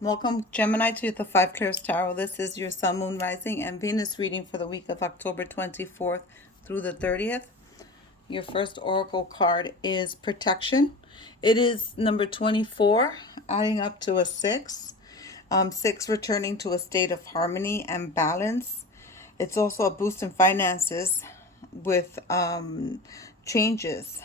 Welcome, Gemini, to the Five Clears Tarot. This is your Sun, Moon, Rising, and Venus reading for the week of October 24th through the 30th. Your first oracle card is Protection. It is number 24, adding up to a 6. 6 returning to a state of harmony and balance. It's also a boost in finances with changes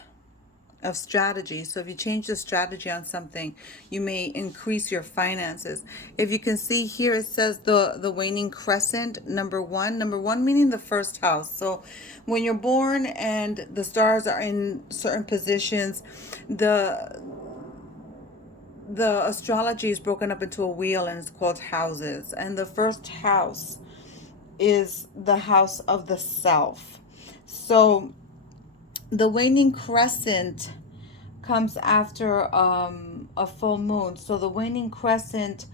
of strategy. So if you change the strategy on something, you may increase your finances. If you can see here, it says the waning crescent, number one meaning the first house. So when you're born and the stars are in certain positions, the astrology is broken up into a wheel and it's called houses. And the first house is the house of the self. So the waning crescent comes after a full moon. So the waning crescent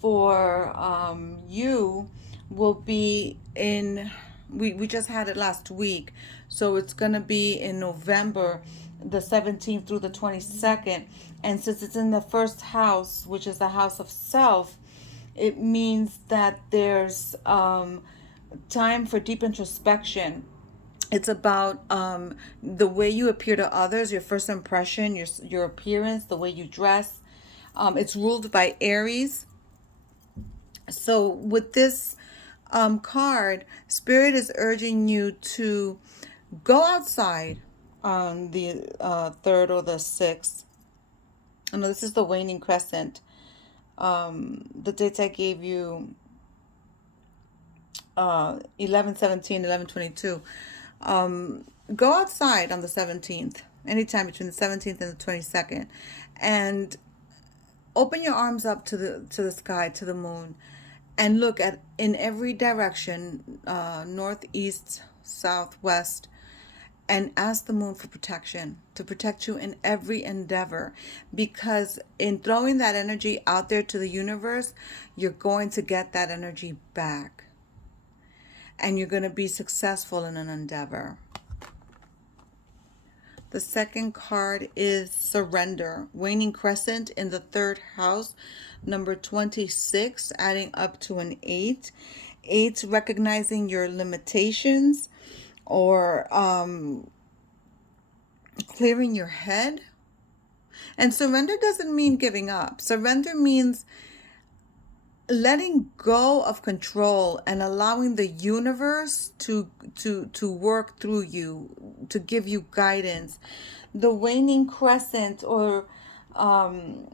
for you will be in, we just had it last week. So it's going to be in November the 17th through the 22nd. And since it's in the first house, which is the house of self, it means that there's time for deep introspection. It's about the way you appear to others, your first impression, your appearance, the way you dress. It's ruled by Aries. So with this card, Spirit is urging you to go outside on the 3rd or the 6th. Oh, no, this is the waning crescent. The dates I gave you, 11/17, 11/22. Go outside on the 17th, anytime between the 17th and the 22nd, and open your arms up to the sky, to the moon, and look at in every direction, north, east, south, west, and ask the moon for protection, to protect you in every endeavor, because in throwing that energy out there to the universe, you're going to get that energy back, and you're going to be successful in an endeavor. The second card is Surrender. Waning Crescent in the 3rd house, number 26, adding up to an 8. 8, recognizing your limitations or clearing your head. And surrender doesn't mean giving up. Surrender means letting go of control and allowing the universe to work through you, to give you guidance. The waning crescent, or the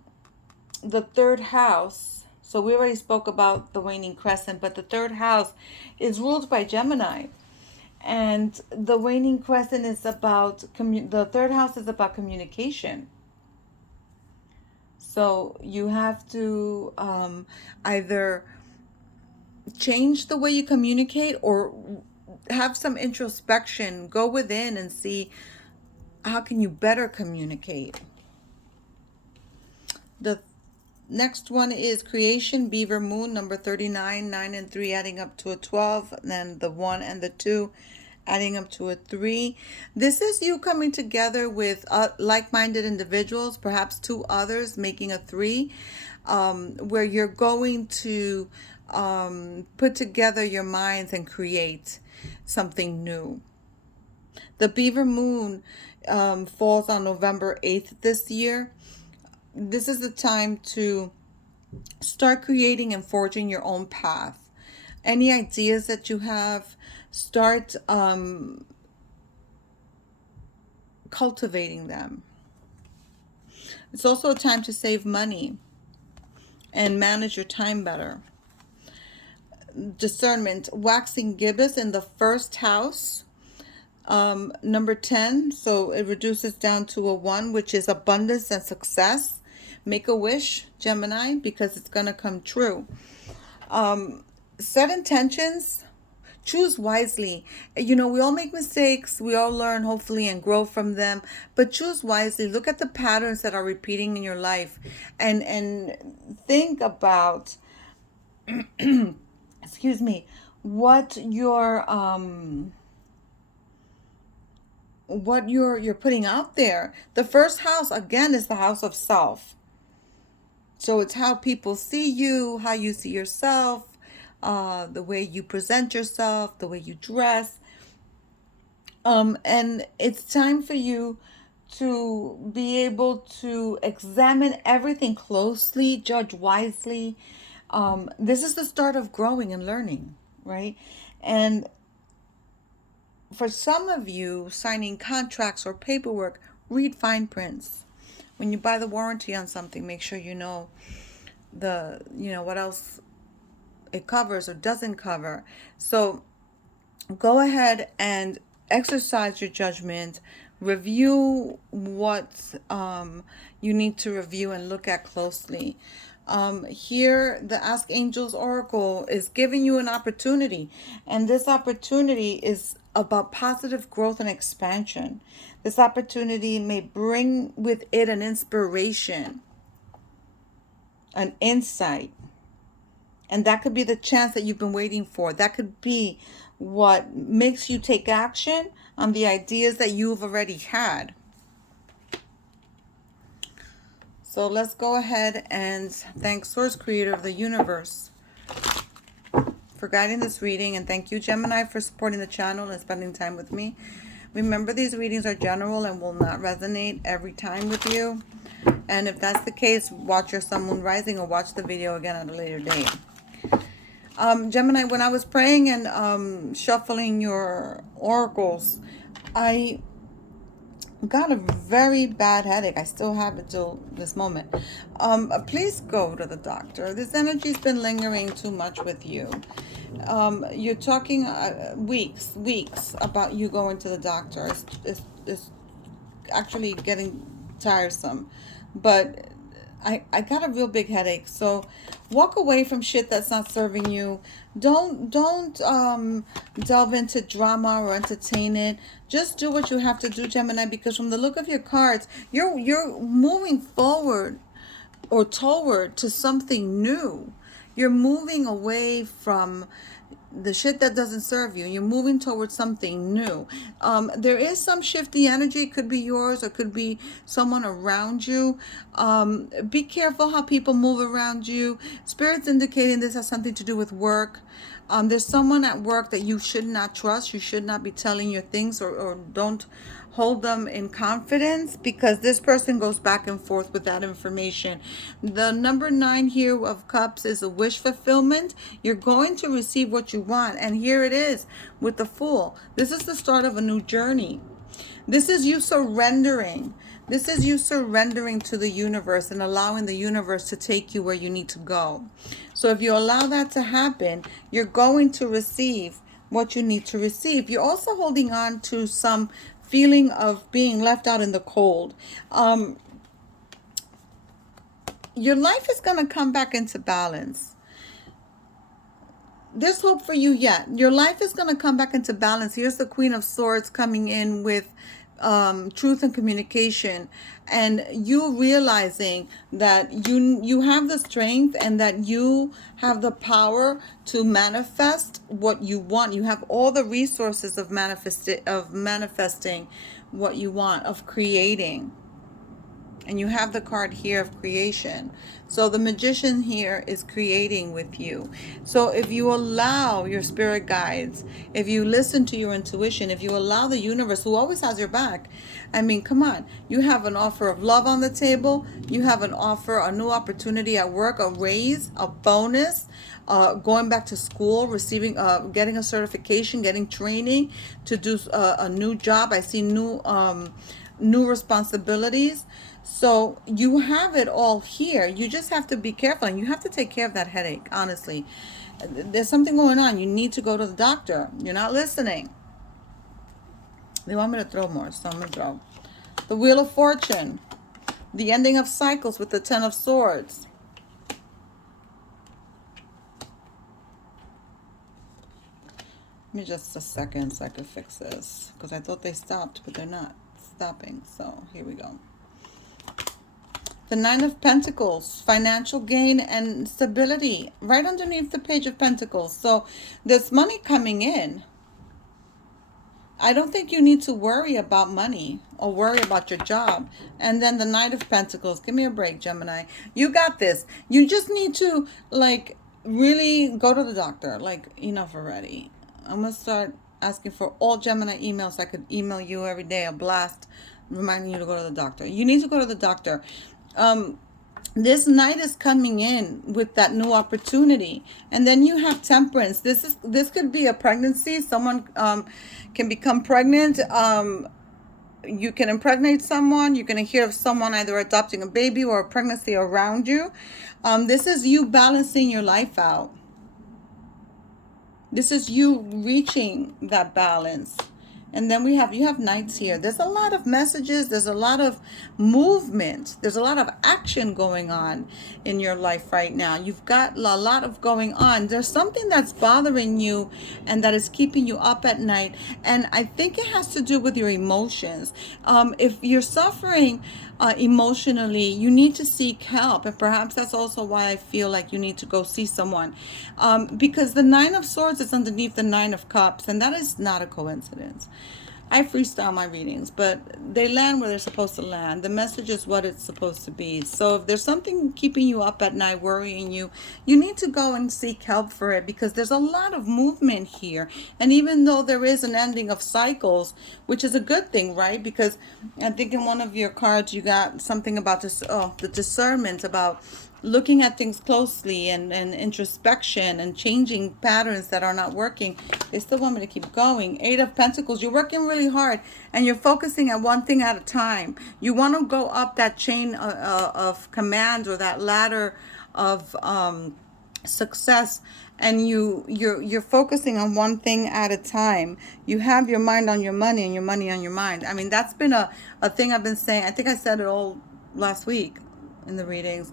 3rd house, so we already spoke about the waning crescent, but the 3rd house is ruled by Gemini. And the waning crescent is about the 3rd house is about communication. So you have to either change the way you communicate or have some introspection. Go within and see how can you better communicate. The next one is Creation, Beaver Moon, number 39, 9 and 3 adding up to a 12, and then the 1 and the 2 adding up to a 3. This is you coming together with like-minded individuals, perhaps 2 others, making a 3, where you're going to put together your minds and create something new. The Beaver Moon falls on November 8th this year. This is the time to start creating and forging your own path. Any ideas that you have, start cultivating them. It's also a time to save money and manage your time better. Discernment, waxing gibbous in the 1st house, number 10, so it reduces down to a 1, which is abundance and success. Make a wish, Gemini, because it's going to come true. Set intentions, choose wisely. You know, we all make mistakes, we all learn hopefully and grow from them, but choose wisely. Look at the patterns that are repeating in your life, and think about excuse me, what you're putting out there. The 1st house again is the house of self. So it's how people see you, how you see yourself, the way you present yourself, the way you dress. And it's time for you to be able to examine everything closely, judge wisely. This is the start of growing and learning, right? And for some of you, signing contracts or paperwork, read fine prints. When you buy the warranty on something, make sure you know what else it covers or doesn't cover. So go ahead and exercise your judgment, review what you need to review and look at closely. Here, the Ask Angels Oracle is giving you an opportunity, and this opportunity is about positive growth and expansion. This opportunity may bring with it an inspiration, an insight, and that could be the chance that you've been waiting for. That could be what makes you take action on the ideas that you've already had. So let's go ahead and thank Source Creator of the Universe for guiding this reading. And thank you, Gemini, for supporting the channel and spending time with me. Remember, these readings are general and will not resonate every time with you. And if that's the case, watch your Sun, Moon, Rising, or watch the video again at a later date. Gemini, when I was praying and shuffling your oracles, I got a very bad headache. I still have it till this moment. Please go to the doctor. This energy's been lingering too much with you. You're talking weeks about you going to the doctor. It's actually getting tiresome. But I got a real big headache. So walk away from shit that's not serving you. Don't delve into drama or entertain it. Just do what you have to do, Gemini, because from the look of your cards, you're moving forward or toward to something new. You're moving away from the shit that doesn't serve you. You're moving towards something new. There is some shifty energy. It could be yours or could be someone around you. Be careful how people move around you. Spirit's indicating this has something to do with work. There's someone at work that you should not trust. You should not be telling your things, or don't hold them in confidence, because this person goes back and forth with that information. The number 9 here of Cups is a wish fulfillment. You're going to receive what you want. And here it is with the Fool. This is the start of a new journey. This is you surrendering. This is you surrendering to the universe and allowing the universe to take you where you need to go. So if you allow that to happen, you're going to receive what you need to receive. You're also holding on to some feeling of being left out in the cold. Your life is going to come back into balance. There's hope for you yet. Your life is going to come back into balance. Here's the Queen of Swords coming in with truth and communication, and you realizing that you have the strength and that you have the power to manifest what you want. You have all the resources of manifesting what you want, of creating. And you have the card here of creation. So the Magician here is creating with you. So if you allow your spirit guides, if you listen to your intuition, if you allow the universe, who always has your back, I mean, come on. You have an offer of love on the table. You have an offer, a new opportunity at work, a raise, a bonus, going back to school, receiving, getting a certification, getting training to do a new job. I see new responsibilities. So you have it all here. You just have to be careful, and you have to take care of that headache, honestly. There's something going on. You need to go to the doctor. You're not listening. They want me to throw more, so I'm going to throw. The Wheel of Fortune. The ending of cycles with the 10 of Swords. Give me just a second so I can fix this, because I thought they stopped, but they're not stopping. So here we go. The 9 of Pentacles, financial gain and stability, right underneath the Page of Pentacles. So there's money coming in. I don't think you need to worry about money or worry about your job. And then the Knight of Pentacles. Give me a break, Gemini. You got this. You just need to, like, really go to the doctor. Like, enough already. I'm going to start asking for all Gemini emails. I could email you every day, a blast reminding you to go to the doctor. You need to go to the doctor. This Knight is coming in with that new opportunity, and then you have Temperance. This could be a pregnancy. Someone can become pregnant. You can impregnate someone. You're going to hear of someone either adopting a baby or a pregnancy around you. This is you balancing your life out. This is you reaching that balance. And then you have Knights here. There's a lot of messages. There's a lot of movement. There's a lot of action going on in your life right now. You've got a lot of going on. There's something that's bothering you and that is keeping you up at night. And I think it has to do with your emotions. If you're suffering emotionally, you need to seek help. And perhaps that's also why I feel like you need to go see someone. Because the Nine of Swords is underneath the Nine of Cups. And that is not a coincidence. I freestyle my readings, but they land where they're supposed to land. The message is what it's supposed to be. So if there's something keeping you up at night, worrying you, you need to go and seek help for it, because there's a lot of movement here. And even though there is an ending of cycles, which is a good thing, right? Because I think in one of your cards you got something about this, the discernment, about looking at things closely and introspection and changing patterns that are not working. They still want me to keep going. Eight of Pentacles. You're working really hard and you're focusing on one thing at a time. You want to go up that chain of command, or that ladder of success, and you're focusing on one thing at a time. You have your mind on your money and your money on your mind. I mean, that's been a thing I've been saying. I think I said it all last week in the readings.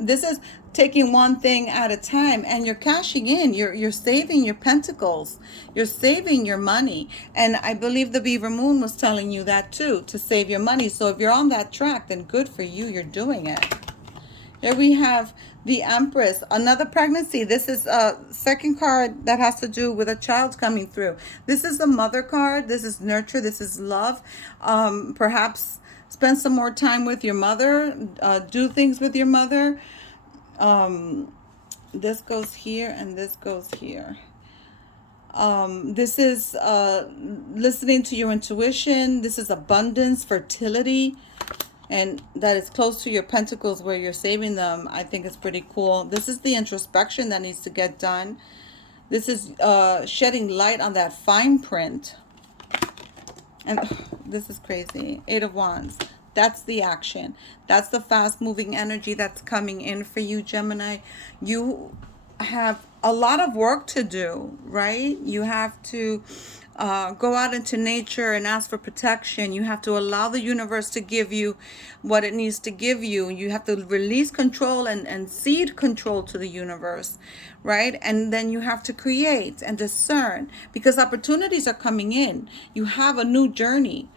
This is taking one thing at a time, and you're cashing in. You're saving your pentacles. You're saving your money. And I believe the Beaver Moon was telling you that too, to save your money. So if you're on that track, then good for you. You're doing it. Here we have the Empress, another pregnancy. This is a second card that has to do with a child coming through. This is the Mother card. This is nurture. This is love. Perhaps spend some more time with your mother. Do things with your mother. This goes here and this goes here. This is listening to your intuition. This is abundance, fertility, and that is close to your pentacles where you're saving them. I think it's pretty cool. This is the introspection that needs to get done. This is shedding light on that fine print. And this is crazy. Eight of Wands. That's the action. That's the fast moving energy that's coming in for you, Gemini. You have a lot of work to do, right? You have to go out into nature and ask for protection. You have to allow the universe to give you what it needs to give you. You have to release control and cede control to the universe, right? And then you have to create and discern, because opportunities are coming in. You have a new journey.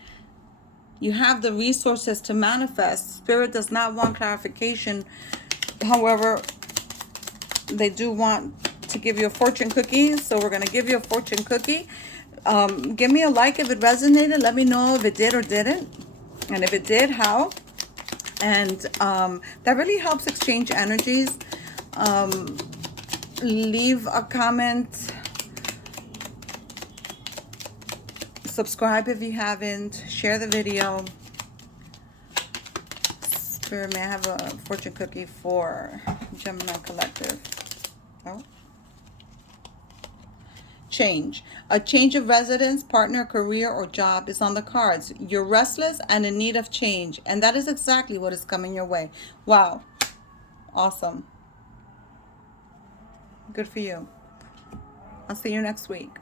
You have the resources to manifest. Spirit does not want clarification. However, they do want to give you a fortune cookie. So we're going to give you a fortune cookie. Give me a like if it resonated. Let me know if it did or didn't. And if it did, how. And that really helps exchange energies. Leave a comment. Subscribe if you haven't. Share the video. Spirit, may I have a fortune cookie for Gemini Collective? Oh. Change. A change of residence, partner, career, or job is on the cards. You're restless and in need of change. And that is exactly what is coming your way. Wow. Awesome. Good for you. I'll see you next week.